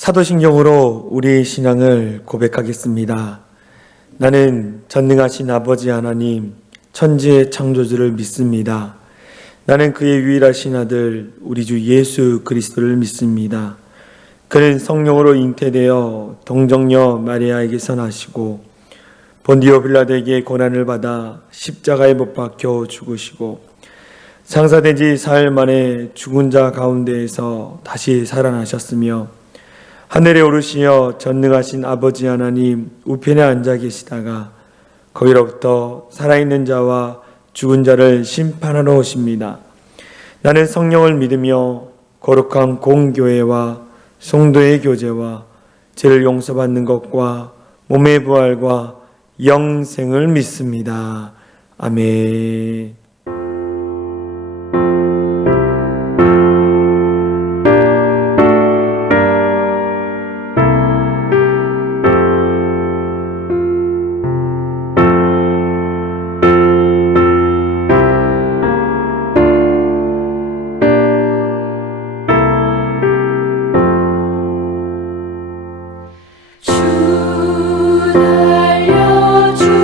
사도신경으로 우리의 신앙을 고백하겠습니다. 나는 전능하신 아버지 하나님, 천지의 창조주를 믿습니다. 나는 그의 유일하신 아들, 우리 주 예수 그리스도를 믿습니다. 그는 성령으로 잉태되어 동정녀 마리아에게서 나시고 본디오 빌라도에게 고난을 받아 십자가에 못 박혀 죽으시고 상사된 지 사흘 만에 죽은 자 가운데에서 다시 살아나셨으며 하늘에 오르시어 전능하신 아버지 하나님 우편에 앉아 계시다가 거기로부터 살아있는 자와 죽은 자를 심판하러 오십니다. 나는 성령을 믿으며 거룩한 공교회와 성도의 교제와 죄를 용서받는 것과 몸의 부활과 영생을 믿습니다. 아멘. 주 달려 죽으신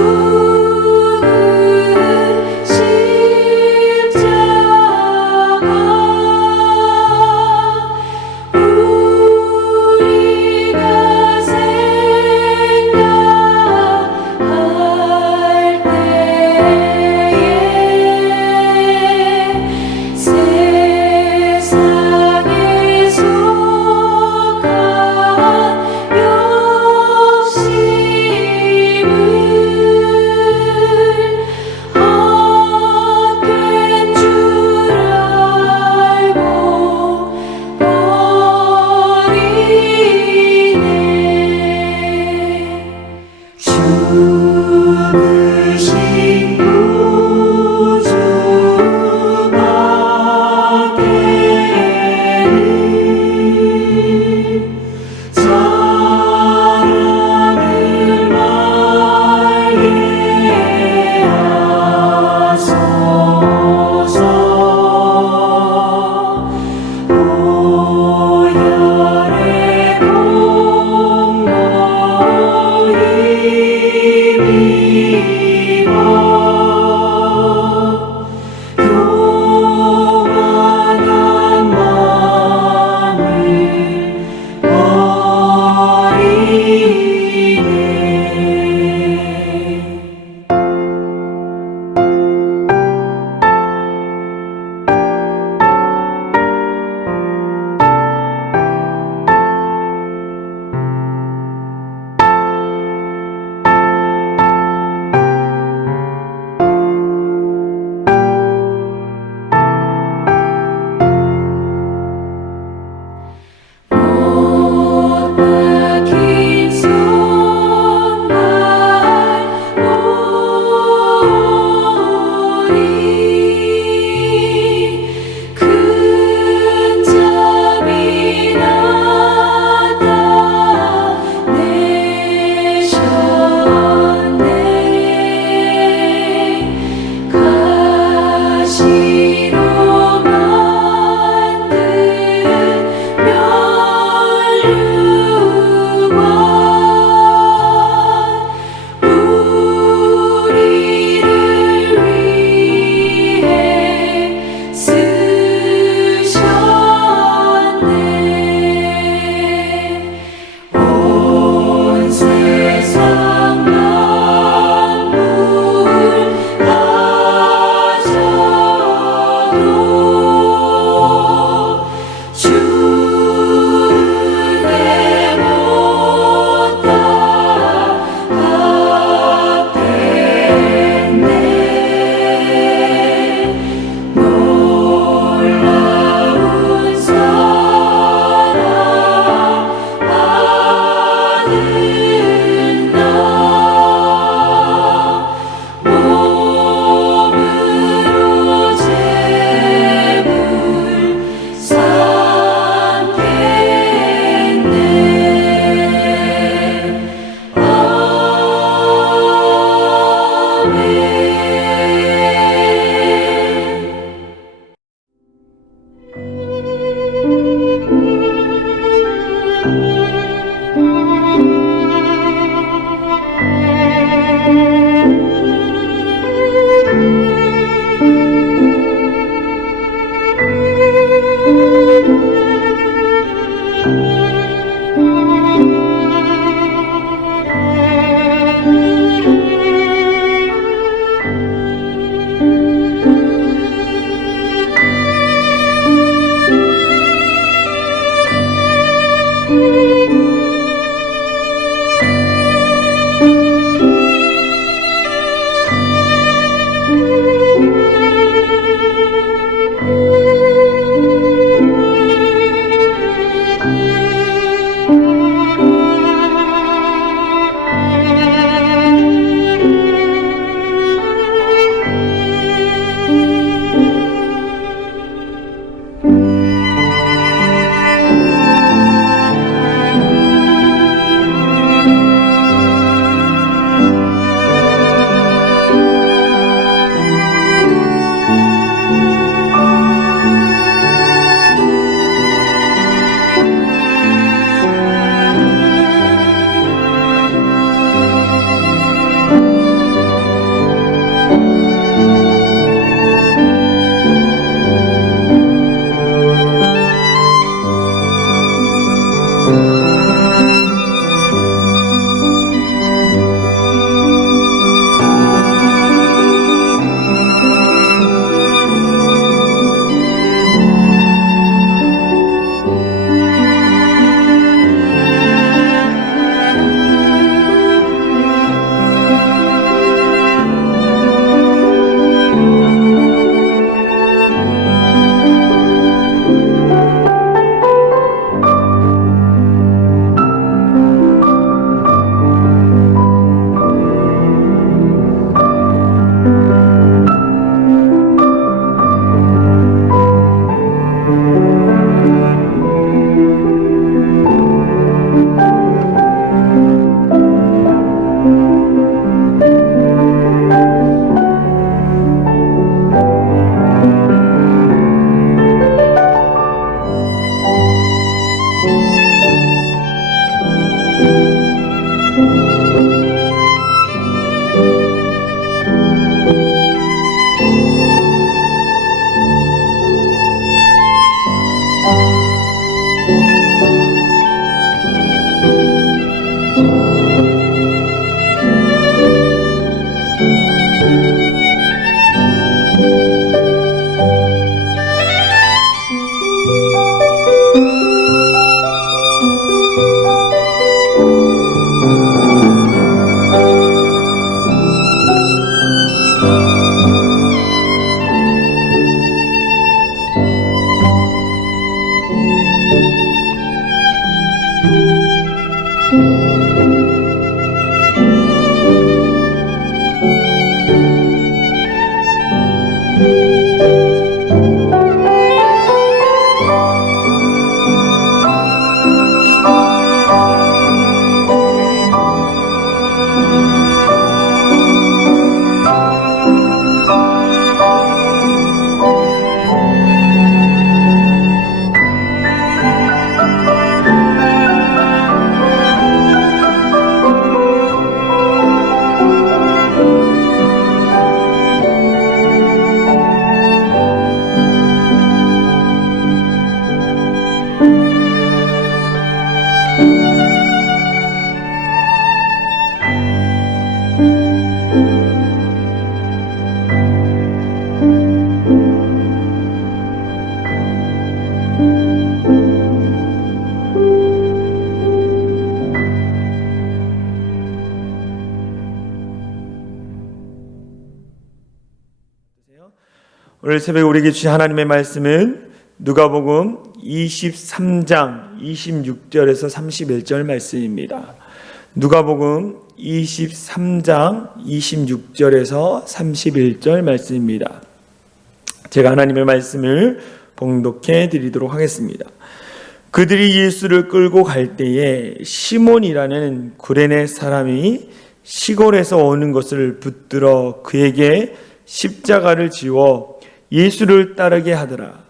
오늘 새벽에 우리에게 주신 하나님의 말씀은 누가복음 23장 26절에서 31절 말씀입니다. 누가복음 23장 26절에서 31절 말씀입니다. 제가 하나님의 말씀을 봉독해 드리도록 하겠습니다. 그들이 예수를 끌고 갈 때에 시몬이라는 구레네 사람이 시골에서 오는 것을 붙들어 그에게 십자가를 지워 예수를 따르게 하더라.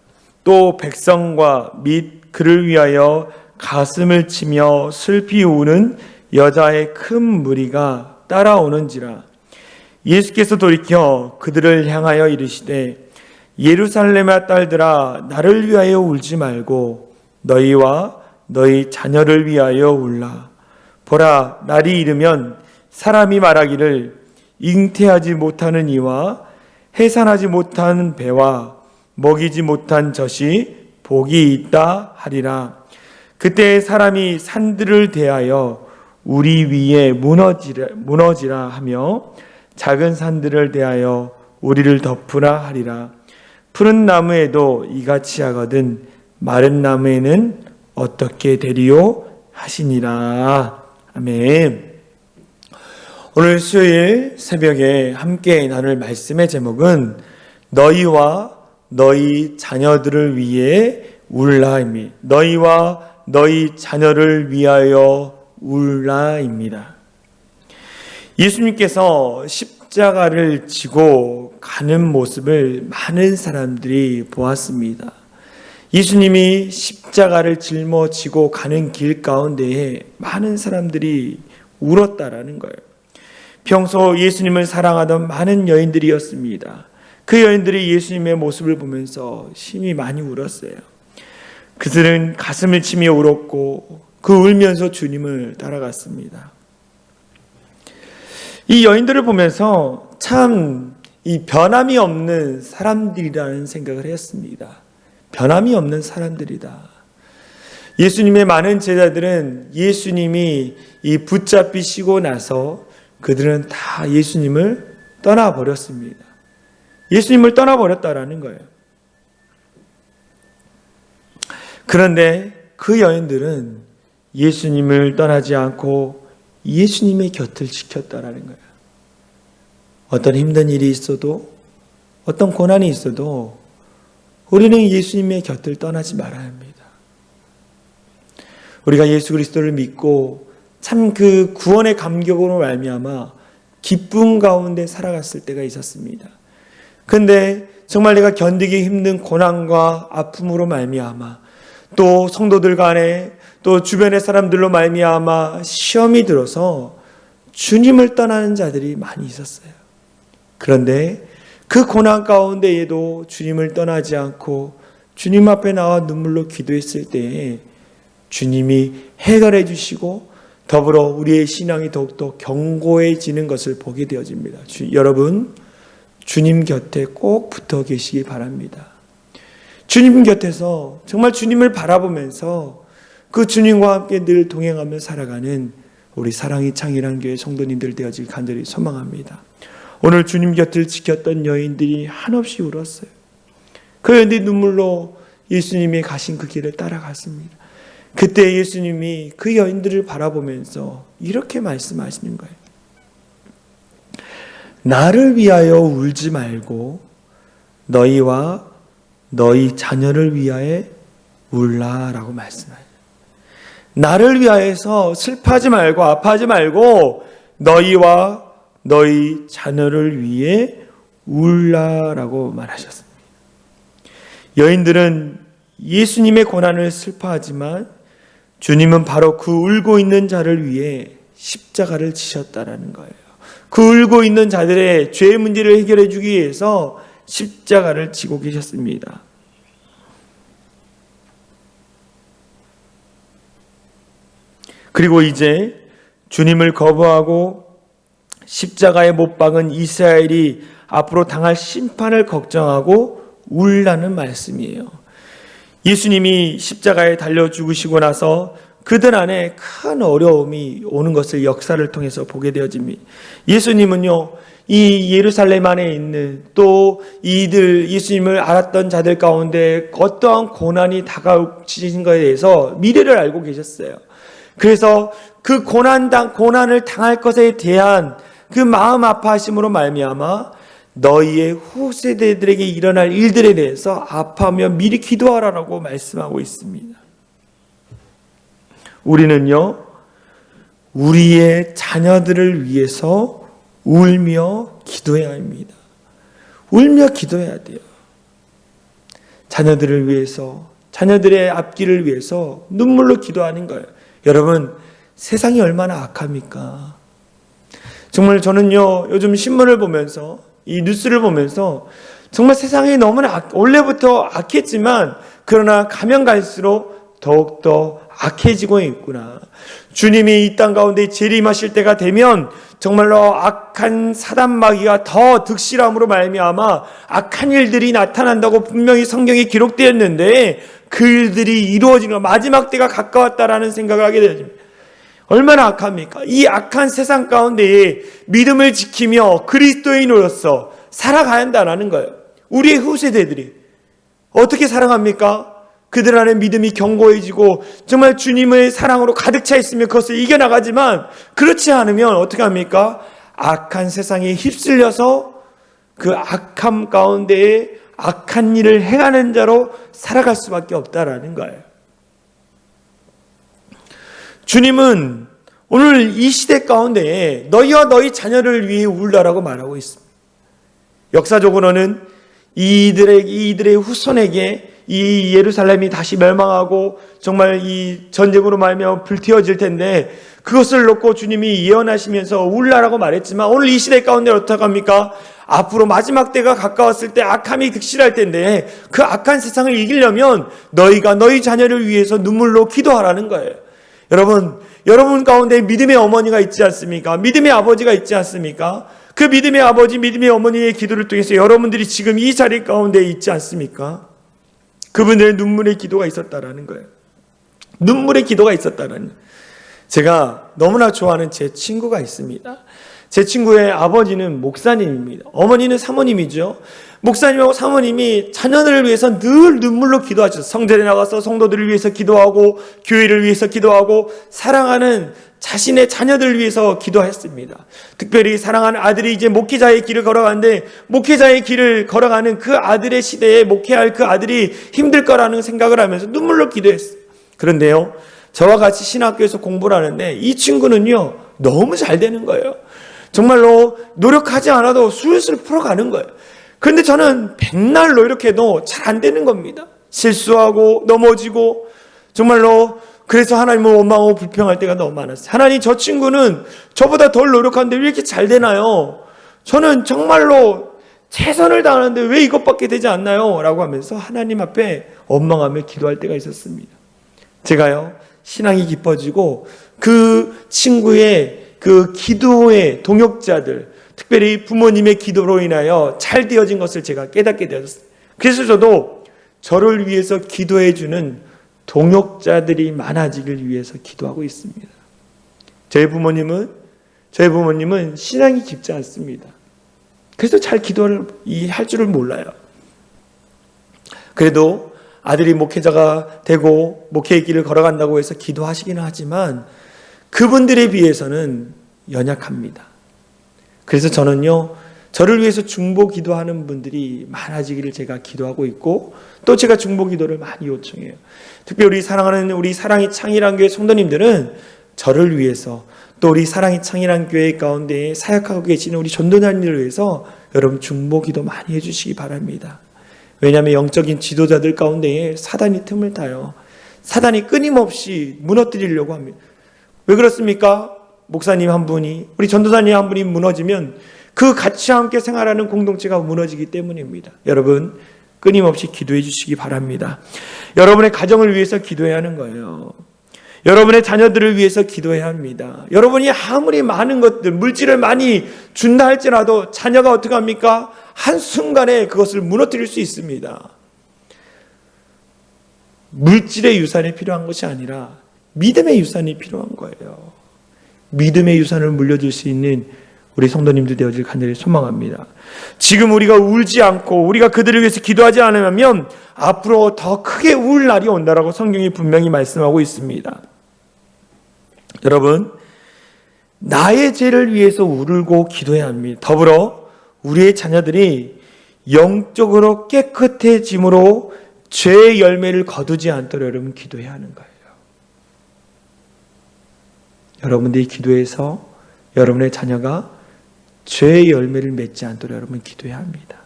또 백성과 및 그를 위하여 가슴을 치며 슬피 우는 여자의 큰 무리가 따라오는지라. 예수께서 돌이켜 그들을 향하여 이르시되 예루살렘의 딸들아 나를 위하여 울지 말고 너희와 너희 자녀를 위하여 울라. 보라, 날이 이르면 사람이 말하기를 잉태하지 못하는 이와 해산하지 못한 배와 먹이지 못한 젖이 복이 있다 하리라. 그때 사람이 산들을 대하여 우리 위에 무너지라 하며 작은 산들을 대하여 우리를 덮으라 하리라. 푸른 나무에도 이같이 하거든 마른 나무에는 어떻게 되리요 하시니라. 아멘. 오늘 수요일 새벽에 함께 나눌 말씀의 제목은 너희와 너희 자녀들을 위해 울라입니다. 너희와 너희 자녀를 위하여 울라입니다. 예수님께서 십자가를 지고 가는 모습을 많은 사람들이 보았습니다. 예수님이 십자가를 짊어지고 가는 길 가운데에 많은 사람들이 울었다라는 거예요. 평소 예수님을 사랑하던 많은 여인들이었습니다. 그 여인들이 예수님의 모습을 보면서 심히 많이 울었어요. 그들은 가슴을 치며 울었고 그 울면서 주님을 따라갔습니다. 이 여인들을 보면서 참 이 변함이 없는 사람들이라는 생각을 했습니다. 변함이 없는 사람들이다. 예수님의 많은 제자들은 예수님이 이 붙잡히시고 나서 그들은 다 예수님을 떠나버렸습니다. 예수님을 떠나버렸다라는 거예요. 그런데 그 여인들은 예수님을 떠나지 않고 예수님의 곁을 지켰다라는 거예요. 어떤 힘든 일이 있어도 어떤 고난이 있어도 우리는 예수님의 곁을 떠나지 말아야 합니다. 우리가 예수 그리스도를 믿고 참 그 구원의 감격으로 말미암아 기쁨 가운데 살아갔을 때가 있었습니다. 그런데 정말 내가 견디기 힘든 고난과 아픔으로 말미암아 또 성도들 간에 또 주변의 사람들로 말미암아 시험이 들어서 주님을 떠나는 자들이 많이 있었어요. 그런데 그 고난 가운데에도 주님을 떠나지 않고 주님 앞에 나와 눈물로 기도했을 때에 주님이 해결해 주시고 더불어 우리의 신앙이 더욱더 견고해지는 것을 보게 되어집니다. 여러분, 주님 곁에 꼭 붙어 계시기 바랍니다. 주님 곁에서 정말 주님을 바라보면서 그 주님과 함께 늘 동행하며 살아가는 우리 사랑이 창일한 교회 성도님들 되어질 간절히 소망합니다. 오늘 주님 곁을 지켰던 여인들이 한없이 울었어요. 그 여인들이 눈물로 예수님이 가신 그 길을 따라갔습니다. 그때 예수님이 그 여인들을 바라보면서 이렇게 말씀하시는 거예요. 나를 위하여 울지 말고 너희와 너희 자녀를 위하여 울라라고 말씀하세요. 나를 위하여서 슬퍼하지 말고 아파하지 말고 너희와 너희 자녀를 위해 울라라고 말하셨습니다. 여인들은 예수님의 고난을 슬퍼하지만 주님은 바로 그 울고 있는 자를 위해 십자가를 지셨다라는 거예요. 그 울고 있는 자들의 죄의 문제를 해결해 주기 위해서 십자가를 지고 계셨습니다. 그리고 이제 주님을 거부하고 십자가에 못 박은 이스라엘이 앞으로 당할 심판을 걱정하고 울라는 말씀이에요. 예수님이 십자가에 달려 죽으시고 나서 그들 안에 큰 어려움이 오는 것을 역사를 통해서 보게 되어집니다. 예수님은요, 이 예루살렘 안에 있는 또 이들 예수님을 알았던 자들 가운데 어떠한 고난이 다가오신 것에 대해서 미래를 알고 계셨어요. 그래서 그 고난을 당할 것에 대한 그 마음 아파하심으로 말미암아 너희의 후세대들에게 일어날 일들에 대해서 아파하며 미리 기도하라고 말씀하고 있습니다. 우리는요, 우리의 자녀들을 위해서 울며 기도해야 합니다. 울며 기도해야 돼요. 자녀들을 위해서, 자녀들의 앞길을 위해서 눈물로 기도하는 거예요. 여러분, 세상이 얼마나 악합니까? 정말 저는요, 요즘 신문을 보면서, 이 뉴스를 보면서 정말 세상이 너무나 원래부터 악했지만 그러나 가면 갈수록 더욱더 악해지고 있구나. 주님이 이 땅 가운데 재림하실 때가 되면 정말로 악한 사단 마귀가 더 득실함으로 말미암아 악한 일들이 나타난다고 분명히 성경에 기록되었는데 그 일들이 이루어지는 마지막 때가 가까웠다라는 생각을 하게 되어집니다. 얼마나 악합니까? 이 악한 세상 가운데에 믿음을 지키며 그리스도인으로서 살아가야 한다는 거예요. 우리의 후세대들이 어떻게 살아갑니까? 그들 안에 믿음이 견고해지고 정말 주님의 사랑으로 가득 차 있으면 그것을 이겨나가지만 그렇지 않으면 어떻게 합니까? 악한 세상에 휩쓸려서 그 악함 가운데에 악한 일을 행하는 자로 살아갈 수밖에 없다라는 거예요. 주님은 오늘 이 시대 가운데에 너희와 너희 자녀를 위해 울라라고 말하고 있습니다. 역사적으로는 이들의 후손에게 이 예루살렘이 다시 멸망하고 정말 이 전쟁으로 말미암아 불태워질 텐데 그것을 놓고 주님이 예언하시면서 울라라고 말했지만 오늘 이 시대 가운데 어떻게 합니까? 앞으로 마지막 때가 가까웠을 때 악함이 득실할 텐데 그 악한 세상을 이기려면 너희가 너희 자녀를 위해서 눈물로 기도하라는 거예요. 여러분 가운데 믿음의 어머니가 있지 않습니까? 믿음의 아버지가 있지 않습니까? 그 믿음의 아버지, 믿음의 어머니의 기도를 통해서 여러분들이 지금 이 자리 가운데 있지 않습니까? 그분들의 눈물의 기도가 있었다라는 거예요. 눈물의 기도가 있었다는. 제가 너무나 좋아하는 제 친구가 있습니다. 제 친구의 아버지는 목사님입니다. 어머니는 사모님이죠. 목사님하고 사모님이 자녀들을 위해서 늘 눈물로 기도하셨어요. 성전에 나가서 성도들을 위해서 기도하고 교회를 위해서 기도하고 사랑하는 자신의 자녀들을 위해서 기도했습니다. 특별히 사랑하는 아들이 이제 목회자의 길을 걸어가는데 목회자의 길을 걸어가는 그 아들의 시대에 목회할 그 아들이 힘들 거라는 생각을 하면서 눈물로 기도했어요. 그런데요, 저와 같이 신학교에서 공부를 하는데 이 친구는요 너무 잘 되는 거예요. 정말로 노력하지 않아도 술술 풀어가는 거예요. 그런데 저는 백날 노력해도 잘 안 되는 겁니다. 실수하고 넘어지고 정말로 그래서 하나님을 원망하고 불평할 때가 너무 많았어요. 하나님, 저 친구는 저보다 덜 노력하는데 왜 이렇게 잘 되나요? 저는 정말로 최선을 다하는데 왜 이것밖에 되지 않나요? 라고 하면서 하나님 앞에 원망하며 기도할 때가 있었습니다. 제가요, 신앙이 깊어지고 그 친구의 그 기도의 동역자들, 특별히 부모님의 기도로 인하여 잘 되어진 것을 제가 깨닫게 되었어요. 그래서 저도 저를 위해서 기도해 주는 동역자들이 많아지길 위해서 기도하고 있습니다. 저희 부모님은 신앙이 깊지 않습니다. 그래서 잘 기도를 할 줄을 몰라요. 그래도 아들이 목회자가 되고 목회의 길을 걸어간다고 해서 기도하시기는 하지만 그분들에 비해서는 연약합니다. 그래서 저는요, 저를 위해서 중보 기도하는 분들이 많아지기를 제가 기도하고 있고, 또 제가 중보 기도를 많이 요청해요. 특별히 사랑하는 우리 사랑의 창이란 교회 성도님들은 저를 위해서, 또 우리 사랑의 창이란 교회 가운데 사역하고 계시는 우리 전도자님들을 위해서 여러분 중보 기도 많이 해주시기 바랍니다. 왜냐하면 영적인 지도자들 가운데에 사단이 틈을 타요. 사단이 끊임없이 무너뜨리려고 합니다. 왜 그렇습니까? 목사님 한 분이, 우리 전도사님 한 분이 무너지면 그 같이 함께 생활하는 공동체가 무너지기 때문입니다. 여러분, 끊임없이 기도해 주시기 바랍니다. 여러분의 가정을 위해서 기도해야 하는 거예요. 여러분의 자녀들을 위해서 기도해야 합니다. 여러분이 아무리 많은 것들, 물질을 많이 준다 할지라도 자녀가 어떻게 합니까? 한순간에 그것을 무너뜨릴 수 있습니다. 물질의 유산이 필요한 것이 아니라 믿음의 유산이 필요한 거예요. 믿음의 유산을 물려줄 수 있는 우리 성도님들 되어질 간절히 소망합니다. 지금 우리가 울지 않고 우리가 그들을 위해서 기도하지 않으면 앞으로 더 크게 울 날이 온다라고 성경이 분명히 말씀하고 있습니다. 여러분, 나의 죄를 위해서 울고 기도해야 합니다. 더불어 우리의 자녀들이 영적으로 깨끗해짐으로 죄의 열매를 거두지 않도록 여러분 기도해야 하는 거예요. 여러분들이 기도해서 여러분의 자녀가 죄의 열매를 맺지 않도록 여러분 기도해야 합니다.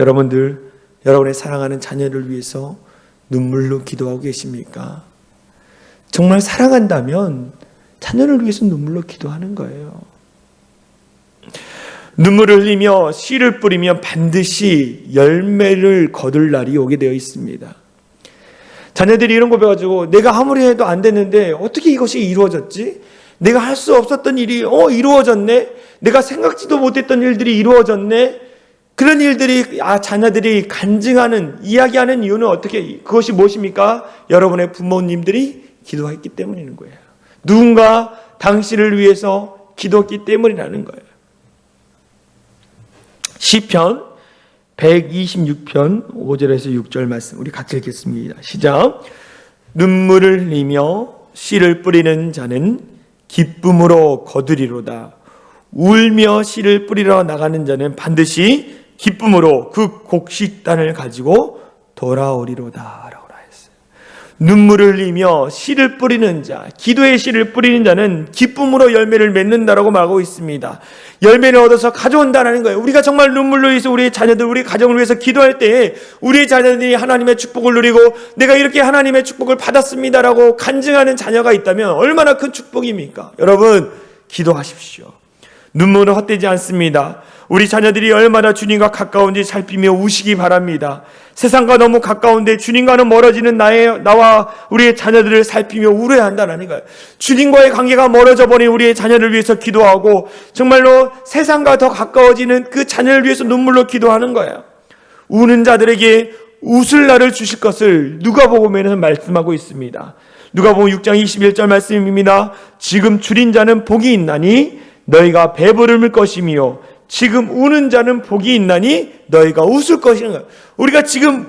여러분들, 여러분의 사랑하는 자녀를 위해서 눈물로 기도하고 계십니까? 정말 사랑한다면 자녀를 위해서 눈물로 기도하는 거예요. 눈물을 흘리며 씨를 뿌리면 반드시 열매를 거둘 날이 오게 되어 있습니다. 자녀들이 이런 거 배워가지고 내가 아무리 해도 안 됐는데 어떻게 이것이 이루어졌지? 내가 할 수 없었던 일이 이루어졌네? 내가 생각지도 못했던 일들이 이루어졌네? 그런 일들이 자녀들이 간증하는, 이야기하는 이유는 어떻게, 그것이 무엇입니까? 여러분의 부모님들이 기도했기 때문인 거예요. 누군가 당신을 위해서 기도했기 때문이라는 거예요. 시편 126편 5절에서 6절 말씀 우리 같이 읽겠습니다. 시작. 눈물을 흘리며 씨를 뿌리는 자는 기쁨으로 거두리로다. 울며 씨를 뿌리러 나가는 자는 반드시 기쁨으로 그 곡식단을 가지고 돌아오리로다 라고 했어요. 눈물을 흘리며 씨를 뿌리는 자, 기도의 씨를 뿌리는 자는 기쁨으로 열매를 맺는다라고 말하고 있습니다. 열매를 얻어서 가져온다는 거예요. 우리가 정말 눈물로 위해서 우리의 자녀들, 우리 가정을 위해서 기도할 때에 우리의 자녀들이 하나님의 축복을 누리고 내가 이렇게 하나님의 축복을 받았습니다라고 간증하는 자녀가 있다면 얼마나 큰 축복입니까? 여러분, 기도하십시오. 눈물은 헛되지 않습니다. 우리 자녀들이 얼마나 주님과 가까운지 살피며 우시기 바랍니다. 세상과 너무 가까운데 주님과는 멀어지는 나와 우리의 자녀들을 살피며 울어야 한다는 거예요. 주님과의 관계가 멀어져 버린 우리의 자녀를 위해서 기도하고 정말로 세상과 더 가까워지는 그 자녀를 위해서 눈물로 기도하는 거예요. 우는 자들에게 웃을 날을 주실 것을 누가복음에는 말씀하고 있습니다. 누가복음 6장 21절 말씀입니다. 지금 줄인 자는 복이 있나니 너희가 배부름을 것이며 지금 우는 자는 복이 있나니 너희가 웃을 것이는 거예요. 우리가 지금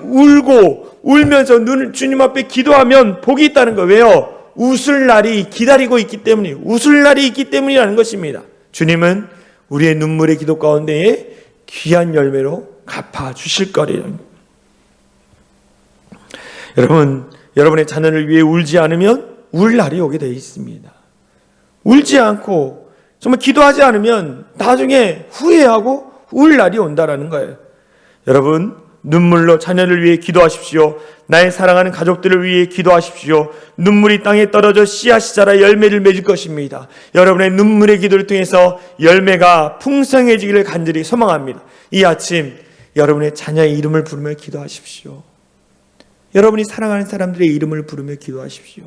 울면서 주님 앞에 기도하면 복이 있다는 거예요. 왜요? 웃을 날이 기다리고 있기 때문에, 웃을 날이 있기 때문이라는 것입니다. 주님은 우리의 눈물의 기도 가운데에 귀한 열매로 갚아주실 거리라는 거예요. 여러분, 여러분의 자녀를 위해 울지 않으면 울 날이 오게 되어 있습니다. 울지 않고 정말 기도하지 않으면 나중에 후회하고 울 날이 온다라는 거예요. 여러분, 눈물로 자녀를 위해 기도하십시오. 나의 사랑하는 가족들을 위해 기도하십시오. 눈물이 땅에 떨어져 씨앗이 자라 열매를 맺을 것입니다. 여러분의 눈물의 기도를 통해서 열매가 풍성해지기를 간절히 소망합니다. 이 아침 여러분의 자녀의 이름을 부르며 기도하십시오. 여러분이 사랑하는 사람들의 이름을 부르며 기도하십시오.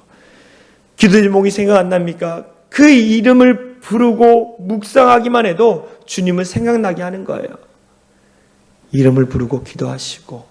기도 제목이 생각 안 납니까? 그 이름을 부르고 묵상하기만 해도 주님을 생각나게 하는 거예요. 이름을 부르고 기도하시고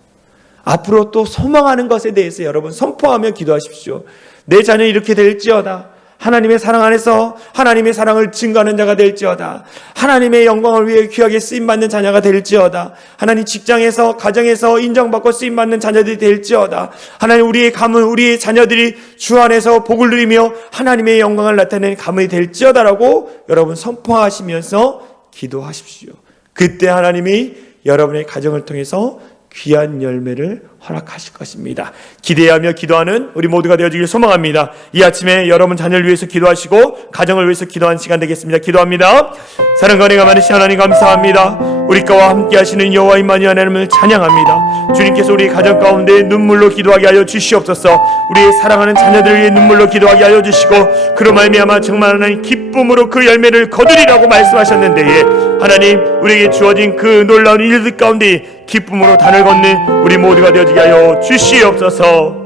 앞으로 또 소망하는 것에 대해서 여러분 선포하며 기도하십시오. 내 자녀 이렇게 될지어다. 하나님의 사랑 안에서 하나님의 사랑을 증거하는 자가 될지어다. 하나님의 영광을 위해 귀하게 쓰임받는 자녀가 될지어다. 하나님 직장에서 가정에서 인정받고 쓰임받는 자녀들이 될지어다. 하나님 우리의 가문 우리의 자녀들이 주 안에서 복을 누리며 하나님의 영광을 나타내는 가문이 될지어다라고 여러분 선포하시면서 기도하십시오. 그때 하나님이 여러분의 가정을 통해서 귀한 열매를 허락하실 것입니다. 기대하며 기도하는 우리 모두가 되어주길 소망합니다. 이 아침에 여러분 자녀를 위해서 기도하시고 가정을 위해서 기도하는 시간 되겠습니다. 기도합니다. 사랑과 은혜가 많으신 하나님 감사합니다. 우리 가와 함께 하시는 여호와 임마누엘 하나님을 찬양합니다. 주님께서 우리 가정 가운데 눈물로 기도하게 하여 주시옵소서. 우리의 사랑하는 자녀들을 위해 눈물로 기도하게 하여 주시고 그로 말미암아 정말 하나님 기쁨으로 그 열매를 거두리라고 말씀하셨는데 하나님 우리에게 주어진 그 놀라운 일들 가운데 기쁨으로 단을 걷는 우리 모두가 되어지게 하여 주시옵소서.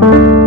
주옵소서.